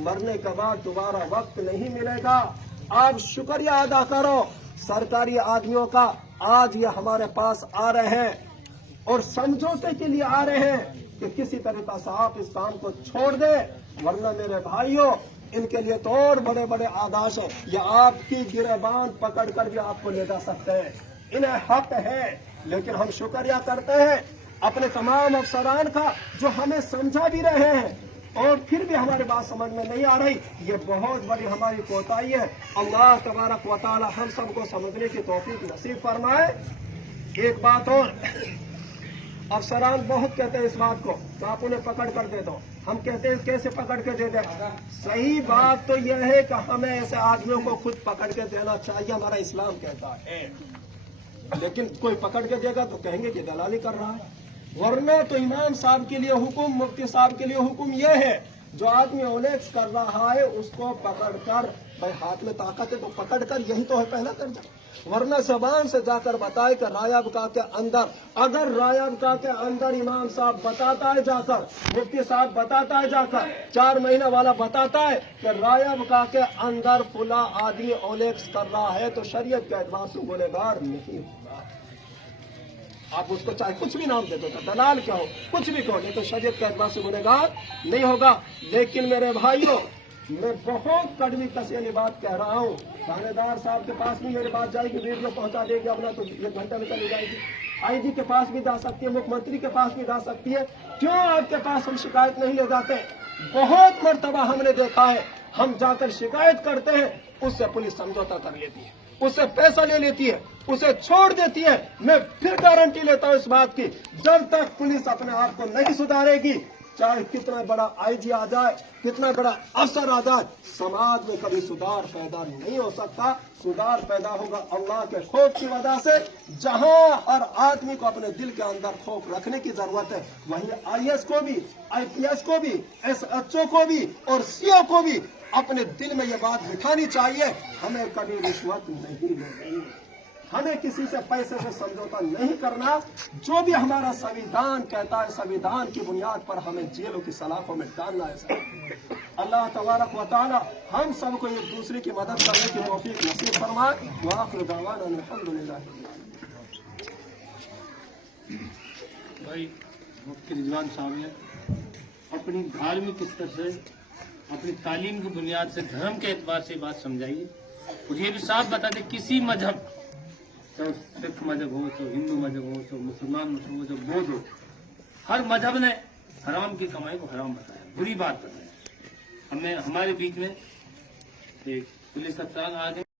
मरने के बाद दोबारा वक्त नहीं मिलेगा। आप शुक्रिया अदा करो सरकारी आदमियों का। आज ये हमारे पास आ रहे हैं और समझौते के लिए आ रहे हैं कि किसी तरीका से आप इस काम को छोड़ दे, वरना मेरे भाइयों इनके लिए तो और बड़े बड़े आदेश है। ये आपकी गिरबान पकड़ कर भी आपको ले जा सकते हैं। इन्हें हक है, लेकिन हम शुक्रिया करते हैं अपने तमाम अफसरान का जो हमें समझा भी रहे हैं और फिर भी हमारी बात समझ में नहीं आ रही। ये बहुत बड़ी हमारी कोताही है। अल्लाह तबारक व तआला हम सबको समझने की तौफीक नसीब फरमाए। एक बात और, अफसरान बहुत कहते हैं इस बात को, तो आप उन्हें पकड़ कर दे दो। हम कहते हैं कैसे पकड़ के दे दे? सही बात तो यह है कि हमें ऐसे आदमियों को खुद पकड़ के देना चाहिए, हमारा इस्लाम कहता है। लेकिन कोई पकड़ के देगा तो कहेंगे कि दलाली कर रहा है। वरना तो इमाम साहब के लिए हुक्म, मुफ्ती साहब के लिए हुक्म यह है, जो आदमी ओलेक्स कर रहा है उसको पकड़कर, भाई हाथ में ताकत है तो पकड़कर, यही तो है पहला दर्जा। वरना जबान से जाकर बताए कि रायाबका के अंदर, अगर रायाबका के अंदर इमाम साहब बताता है जाकर, मुफ्ती साहब बताता है जाकर, 4 महीना वाला बताता है कि रायाबका के अंदर फुला आदमी ओलेक्स कर रहा है, तो शरीयत के एतबार से गुनहगार नहीं होगा। आप उसको चाहे कुछ भी नाम दे दो, दलाल क्या हो, कुछ भी कहो, नहीं तो शरीयत के एतबार से गुनहगार नहीं होगा। लेकिन मेरे भाइयों, मैं बहुत कड़वी कसीली बात कह रहा हूँ। थानेदार साहब के पास भी मेरी बात जाएगी, वीडियो पहुंचा देगी, अपना तो 1 घंटे में चली जाएगी। आईजी के पास भी जा सकती है, मुख्यमंत्री के पास भी जा सकती है। क्यों आपके पास हम शिकायत नहीं ले जाते? बहुत मर्तबा हमने देखा है, हम जाकर शिकायत करते हैं, उससे पुलिस समझौता कर लेती है, उससे पैसा ले लेती है, उसे छोड़ देती है। मैं फिर गारंटी लेता हूं इस बात की, जब तक पुलिस अपने आप को नहीं सुधारेगी, चाहे कितना बड़ा आईजी आ जाए, कितना बड़ा अफसर आ जाए, समाज में कभी सुधार पैदा नहीं हो सकता। सुधार पैदा होगा अल्लाह के खौफ की वजह से। जहां हर आदमी को अपने दिल के अंदर खौफ रखने की जरूरत है, वहीं आईएएस को भी, आईपीएस को भी, एसएचओ को भी और सीओ को भी अपने दिल में ये बात बिठानी चाहिए, हमें कभी रिश्वत नहीं लेनी, हमें किसी से पैसे से समझौता नहीं करना। जो भी हमारा संविधान कहता है, संविधान की बुनियाद पर हमें जेलों की सलाखों में डालना है। अल्लाह तबारक व तआला हम सबको एक दूसरे की मदद करने की तौफीक नसीब फरमाए। व आखिर दावाना अल्हम्दुलिल्लाह। भाई मुफ्ती रिजवान साहब ने अपनी धार्मिक स्तर से, अपनी तालीम की बुनियाद से, धर्म के एतबार से बात समझाई है। मुझे भी साफ बता दें, किसी मजहब, चाहे सिख मजहब हो, चाहे हिंदू मजहब हो, चाहे मुसलमान मजहब हो, चाहे बौद्ध हो, हर मजहब ने हराम की कमाई को हराम बताया, बुरी बात बताया। हमें हमारे बीच में एक पुलिस अफसर आ गए,